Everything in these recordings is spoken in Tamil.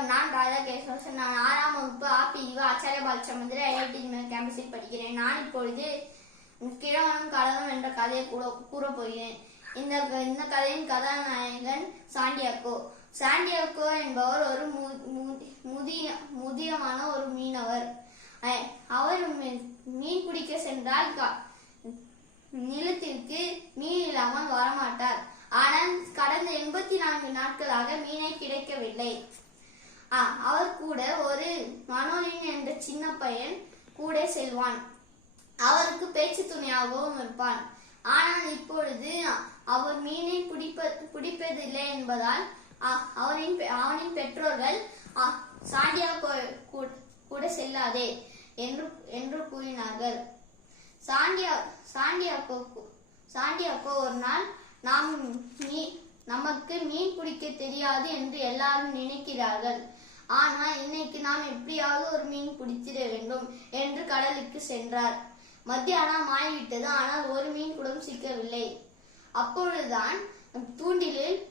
வணக்கம் நான் ராதாகிருஷ்ணன் கேசவசன் நான் ஆறாம் வகுப்பு ஆபி யுவ ஆச்சாரிய பாலச்சந்திர ஐஐடி கேம்பஸில் படிக்கிறேன். நான் இப்பொழுது கிழவனும் கலகம் என்ற கதையை கூட கூறப் போகிறேன். இந்த இந்த கதையின் கதாநாயகன் சாண்டியாக்கோ. சாண்டியாக்கோ என்பவர் ஒரு முதிய முதியமான ஒரு மீனவர். அ- அவர் மீன் பிடிக்க சென்றால் நிலத்திற்கு மீன் இல்லாமல் வரமாட்டார். ஆனால் கடந்த எண்பத்தி நான்கு நாட்களாக மீனை கிடைக்கவில்லை. அவர் கூட ஒரு மனோலின் என்ற சின்ன பையன் கூட செல்வான். அவருக்கு பேச்சு துணையாகவும் இருப்பான். ஆனால் இப்பொழுது அவர் மீனை பிடிப்ப பிடிப்பதில்லை என்பதால் அ, அவரின் அவனின் பெற்றோர்கள் அ, சாண்டியா கூ- கூட செல்லாதே என்று என்று கூறினார்கள். சாண்டியா சாண்டியாக்கோ சாண்டியாக்கோ ஒரு நாள் நாம் மீ நமக்கு மீன் பிடிக்க தெரியாது என்று எல்லாரும் நினைக்கிறார்கள். ஆனால் இன்னைக்கு நாம் எப்படியாவது ஒரு மீன் பிடிச்சிட வேண்டும் என்று கடலுக்கு சென்றார். மத்தியானம் ஆகிவிட்டது ஆனால் ஒரு மீன் கூட சிக்கவில்லை. அப்பொழுதுதான் தூண்டிலில்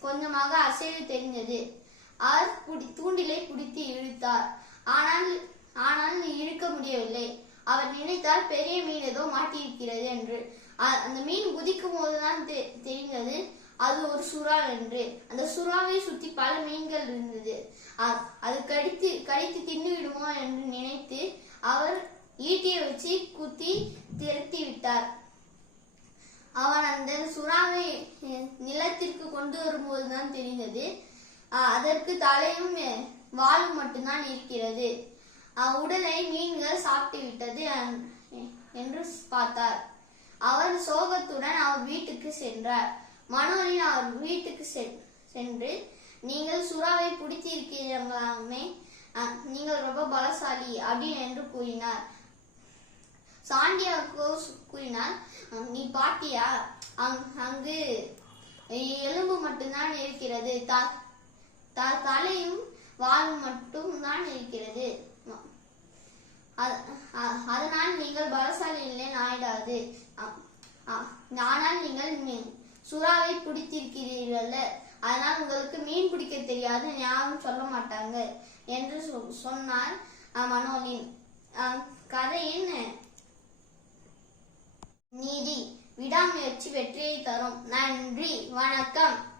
கொஞ்சமாக அசைவு தெரிந்தது. அவர் தூண்டிலை பிடித்து இழுத்தார். ஆனால் ஆனால் இழுக்க முடியவில்லை. அவர் நினைத்தால் பெரிய மீன் ஏதோ மாட்டியிருக்கிறது என்று. அந்த மீன் குதிக்கும் போதுதான் தெ- தெரிந்தது. அது ஒரு சுறா என்று. அந்த சுறாவை சுத்தி பல மீன்கள் இருந்தது. அ- அது கடித்து கடித்து தின்னு விடுமா என்று நினைத்து அவர் ஈட்டியை வச்சு குத்தி திருத்தி விட்டார். அவன் அந்த சுறாவை நிலத்திற்கு கொண்டு வரும்போது தான் தெரிந்தது அதற்கு தலையும் வாழும் மட்டும்தான் இருக்கிறது. உடலை மீன்கள் சாப்பிட்டு விட்டது என்று பார்த்தார். அவர் சோகத்துடன் அவர் வீட்டுக்கு சென்றார். மனோரின் அவர் வீட்டுக்கு செ- சென்று நீங்கள் சுறாவை பிடித்திருக்கிறீர்களாமே நீங்கள் ரொம்ப பலசாலி அப்படின்னு என்று கூறினார். சாண்டியாகோ கூறினார் நீ பாட்டியா? அங்- அங்கு எலும்பு மட்டும்தான் இருக்கிறது. த- த- தலையும் தான் இருக்கிறது. அதனால் நீங்கள் பலசாலி இல்லை ஆயிடாது. அ- ஆனால் நீங்கள் சுறாவை பிடித்திருக்கிறீர்கள். அதனால் உங்களுக்கு மீன் பிடிக்க தெரியாது யாரும் சொல்ல மாட்டாங்க என்று சொ- சொன்னார் மனோலின் கதையின் நீதி விடாமுயற்சி வெற்றியை தரும். நன்றி வணக்கம்.